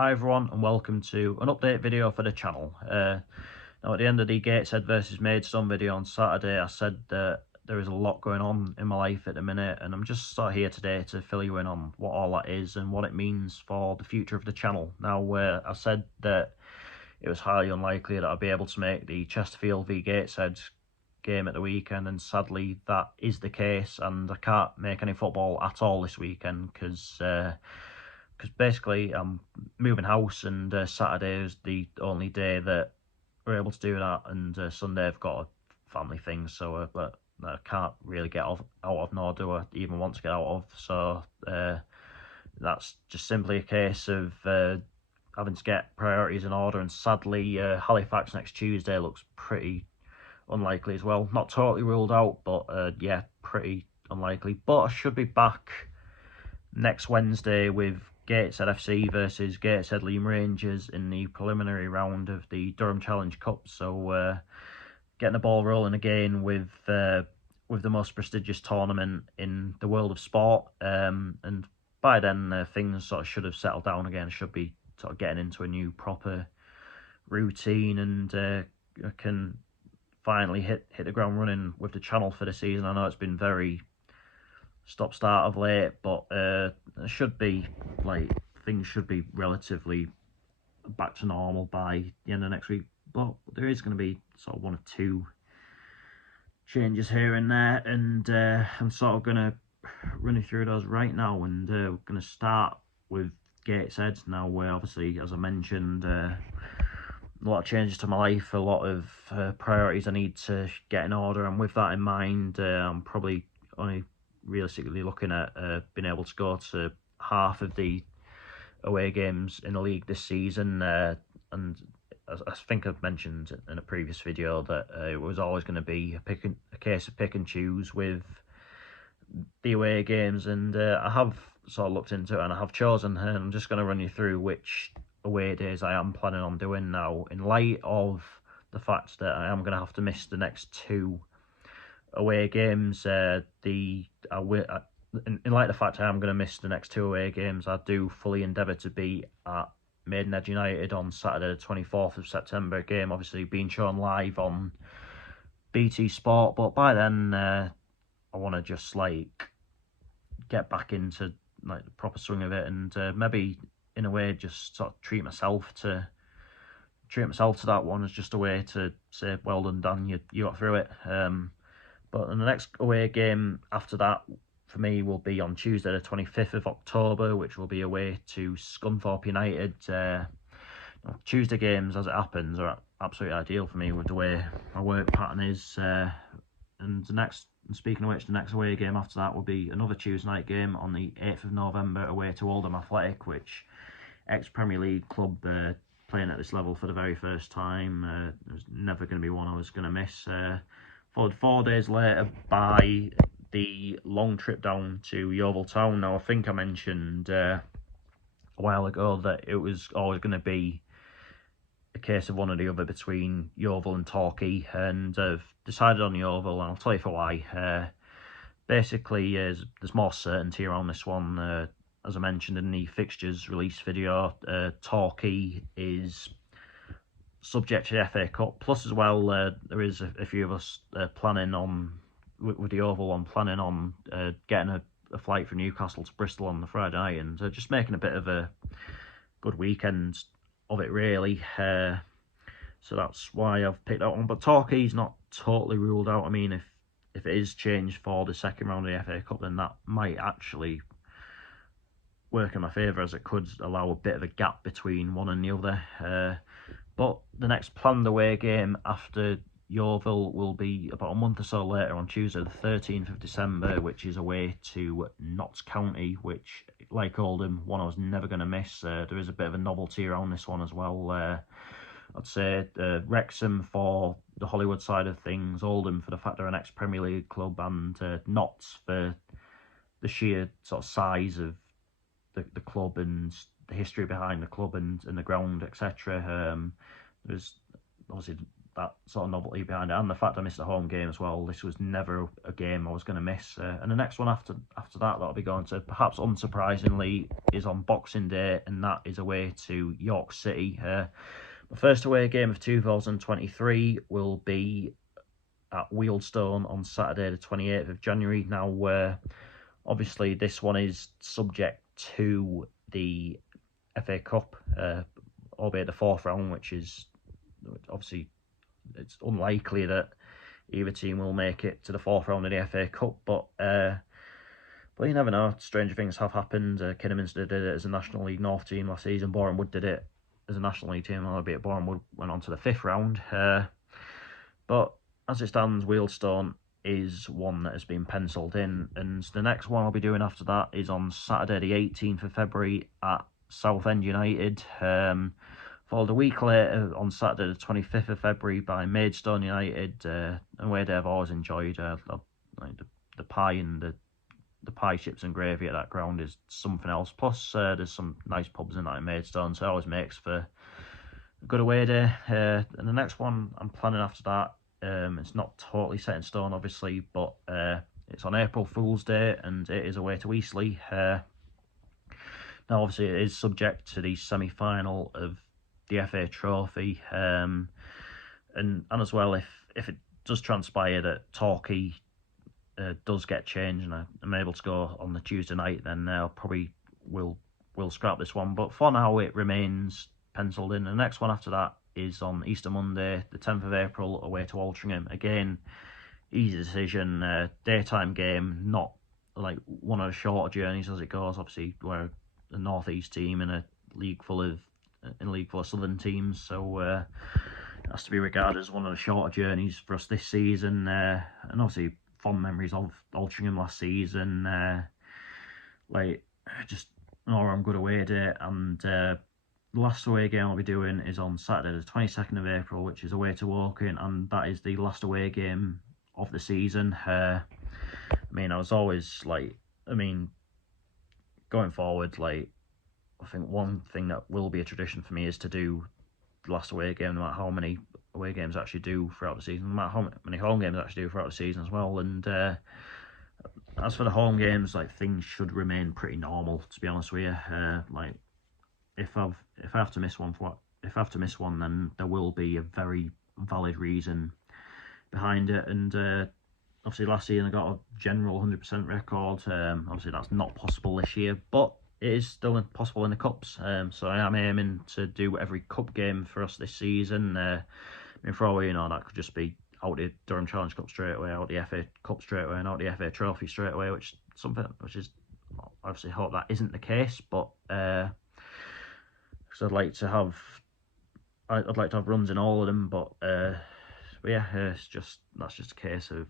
Hi everyone and welcome to an update video for the channel. Now at the end of the Gateshead versus Maidstone video on Saturday, I said that there is a lot going on in my life at the minute, and I'm just sort of here today to fill you in on what all that is and what it means for the future of the channel. Now I said that it was highly unlikely that I'd be able to make the Chesterfield v Gateshead game at the weekend, and sadly that is the case, and I can't make any football at all this weekend because basically I'm moving house, and Saturday is the only day that we're able to do that, and Sunday I've got a family thing, so but I can't really get out of, nor do I even want to get out of, so that's just simply a case of having to get priorities in order, and sadly Halifax next Tuesday looks pretty unlikely as well. Not totally ruled out, but yeah, pretty unlikely. But I should be back next Wednesday with Gateshead FC versus Gateshead Liam Rangers in the preliminary round of the Durham Challenge Cup. So getting the ball rolling again with the most prestigious tournament in the world of sport. And by then things sort of should have settled down again. I should be sort of getting into a new proper routine, and I can finally hit the ground running with the channel for the season. I know it's been very stop-start of late, but should be, like, things should be relatively back to normal by the end of next week. But there is going to be sort of one or two changes here and there, and I'm sort of going to run you through those right now, and we're going to start with Gateshead. Now, obviously, as I mentioned, a lot of changes to my life, a lot of priorities I need to get in order, and with that in mind, I'm probably only realistically looking at being able to go to half of the away games in the league this season, and I think I've mentioned in a previous video that it was always going to be a case of pick and choose with the away games, and I have sort of looked into it and I have chosen, and I'm just going to run you through which away days I am planning on doing now, in light of the fact that I am going to have to miss the next two away games. In light of the fact I am going to miss the next two away games, I do fully endeavour to be at Maidenhead United on Saturday the 24th of September, game obviously being shown live on BT Sport, but by then I want to just like get back into like the proper swing of it, and maybe in a way just sort of treat myself to that one as just a way to say, well done Dan, you got through it. But the next away game after that for me will be on Tuesday the 25th of October, which will be away to Scunthorpe United. Tuesday games, as it happens, are absolutely ideal for me with the way my work pattern is. And speaking of which, the next away game after that will be another Tuesday night game on the 8th of November away to Oldham Athletic, which ex-Premier League club playing at this level for the very first time. It was never going to be one I was going to miss. Followed 4 days later by the long trip down to Yeovil Town. Now, I think I mentioned a while ago that it was always going to be a case of one or the other between Yeovil and Torquay, and I've decided on Yeovil, and I'll tell you for why. Basically, there's more certainty around this one. As I mentioned in the fixtures release video, Torquay is subject to the FA Cup. Plus, as well, there is a few of us planning on, with the Oval, on planning on getting a flight from Newcastle to Bristol on the Friday night, and just making a bit of a good weekend of it, really. So that's why I've picked that one. But Torquay's not totally ruled out. I mean, if it is changed for the second round of the FA Cup, then that might actually work in my favour, as it could allow a bit of a gap between one and the other. But the next planned away game after Yeovil will be about a month or so later, on Tuesday the 13th of December, which is away to Notts County, which, like Oldham, one I was never going to miss. There is a bit of a novelty around this one as well. I'd say Wrexham for the Hollywood side of things, Oldham for the fact they're an ex-Premier League club, and Notts for the sheer sort of size of the club and the history behind the club and the ground, etc. There's obviously that sort of novelty behind it, and the fact I missed the home game as well. This was never a game I was going to miss. And the next one after that that'll be going to, perhaps unsurprisingly, is on Boxing Day, and that is away to York City. The first away game of 2023 will be at Wealdstone on Saturday the 28th of January. Now, obviously this one is subject to the FA Cup, albeit the fourth round, which is obviously, it's unlikely that either team will make it to the fourth round of the FA Cup, but you never know. Stranger things have happened. Kidderminster did it as a National League North team last season. Boreham Wood did it as a National League team, albeit Boreham Wood went on to the fifth round. But as it stands, Wealdstone is one that has been penciled in, and the next one I'll be doing after that is on Saturday the 18th of February at Southend United, followed a week later on Saturday the 25th of February by Maidstone United, and away day I've always enjoyed. Like the pie and the pie, chips and gravy at that ground is something else. Plus there's some nice pubs in that in Maidstone, so it always makes for a good away day. And the next one I'm planning after that, it's not totally set in stone obviously, but it's on April Fool's Day, and it is away to Eastleigh. Now obviously it is subject to the semi-final of the FA Trophy, and as well, if it does transpire that Torquay does get changed and I'm able to go on the Tuesday night, then probably will scrap this one. But for now it remains penciled in. The next one after that is on Easter Monday, the 10th of April, away to Altrincham. Again, easy decision, daytime game, not like one of the shorter journeys as it goes. Obviously, we're a North East team in a league full of Southern teams, so it has to be regarded as one of the shorter journeys for us this season. And obviously, fond memories of Altrincham last season, like just an all-round good away day. And the last away game I'll be doing is on Saturday the 22nd of April, which is away to Woking, and that is the last away game of the season. I mean, I was always like, going forward, like, I think one thing that will be a tradition for me is to do the last away game, no matter how many away games I actually do throughout the season, no matter how many home games I actually do throughout the season as well. And as for the home games, like, things should remain pretty normal, to be honest with you. Like, if I have to miss one, then there will be a very valid reason behind it. And obviously last season I got a general 100% record. Obviously that's not possible this year, but it is still possible in the cups. So I am aiming to do every cup game for us this season. For all you know, that could just be out the Durham Challenge Cup straight away, out the FA Cup straight away, and out the FA Trophy straight away, which is obviously hope that isn't the case, but because I'd like to have runs in all of them, but yeah, that's just a case of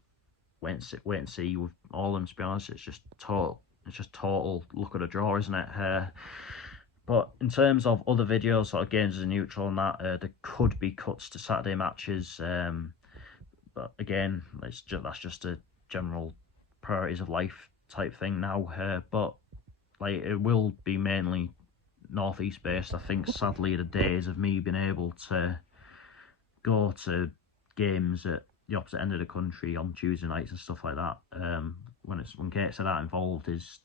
wait and see with all of them. To be honest, it's just total luck of the draw, isn't it? But in terms of other videos, sort of games as a neutral and that, there could be cuts to Saturday matches. But again, that's just a general priorities of life type thing now. But like, it will be mainly northeast based. I think sadly the days of me being able to go to games at the opposite end of the country on Tuesday nights and stuff like that, when gates are that involved, is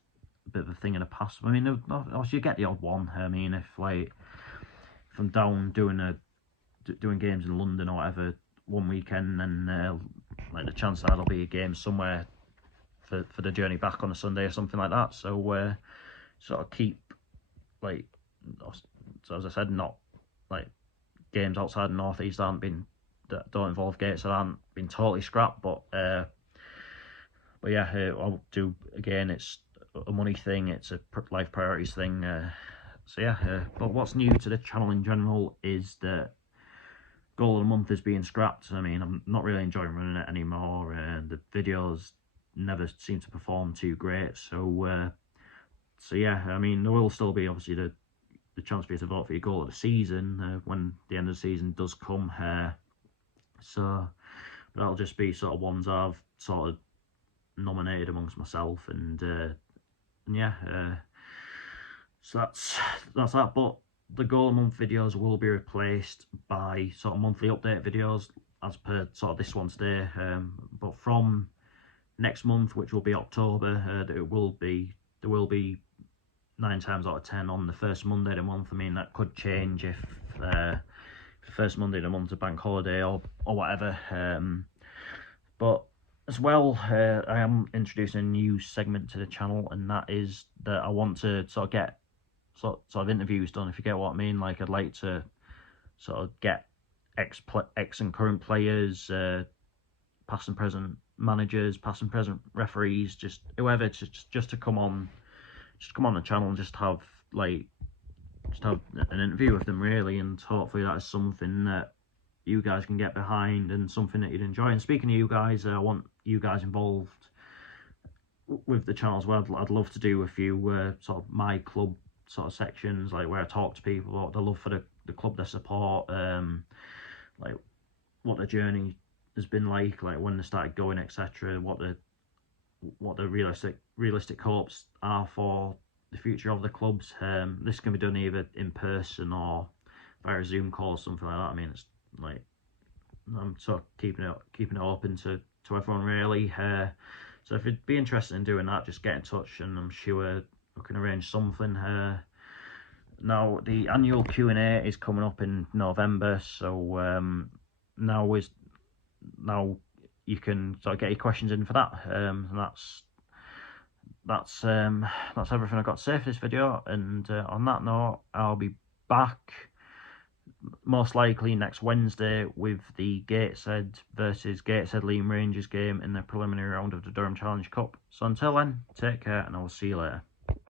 a bit of a thing in the past. I mean, obviously you get the odd one. I mean, if I'm down doing games in London or whatever one weekend, then like the chance that there'll be a game somewhere for the journey back on a Sunday or something like that. So sort of keep, like, so as I said, not like games outside the North East that don't involve gates that aren't been totally scrapped, but yeah, I'll do, again, it's a money thing, it's a life priorities thing. So yeah, but what's new to the channel in general is that Goal of the Month is being scrapped. I mean, I'm not really enjoying running it anymore, and the videos never seem to perform too great. So yeah, I mean, there will still be obviously the chance for you to vote for your goal of the season when the end of the season does come. So that'll just be sort of ones I've sort of nominated amongst myself, and yeah, so that's that. But the Goal of the Month videos will be replaced by sort of monthly update videos as per sort of this one today. But from next month, which will be October, there will be 9 times out of 10 on the first Monday of the month. I mean, that could change if the first Monday of the month is a bank holiday or whatever. But as well, I am introducing a new segment to the channel, and that is that I want to sort of get sort of interviews done, if you get what I mean. Like, I'd like to sort of get ex and current players, past and present managers, past and present referees, just whoever, just to come on the channel and just have an interview with them, really. And hopefully that is something that you guys can get behind and something that you'd enjoy. And speaking of you guys, I want you guys involved with the channel as well. I'd love to do a few sort of my club sort of sections, like where I talk to people about the love for the club they support, like what the journey has been like when they started going, etc. What the realistic hopes are for the future of the clubs. This can be done either in person or via a Zoom call or something like that. I mean, it's like, I'm sort of keeping it open to everyone, really. So if you'd be interested in doing that, just get in touch, and I'm sure we can arrange something. Now the annual Q&A is coming up in November, so now you can sort of get your questions in for that. And that's everything I've got to say for this video. And on that note, I'll be back most likely next Wednesday with the Gateshead versus Gateshead Liam Rangers game in the preliminary round of the Durham Challenge Cup. So until then, take care, and I will see you later.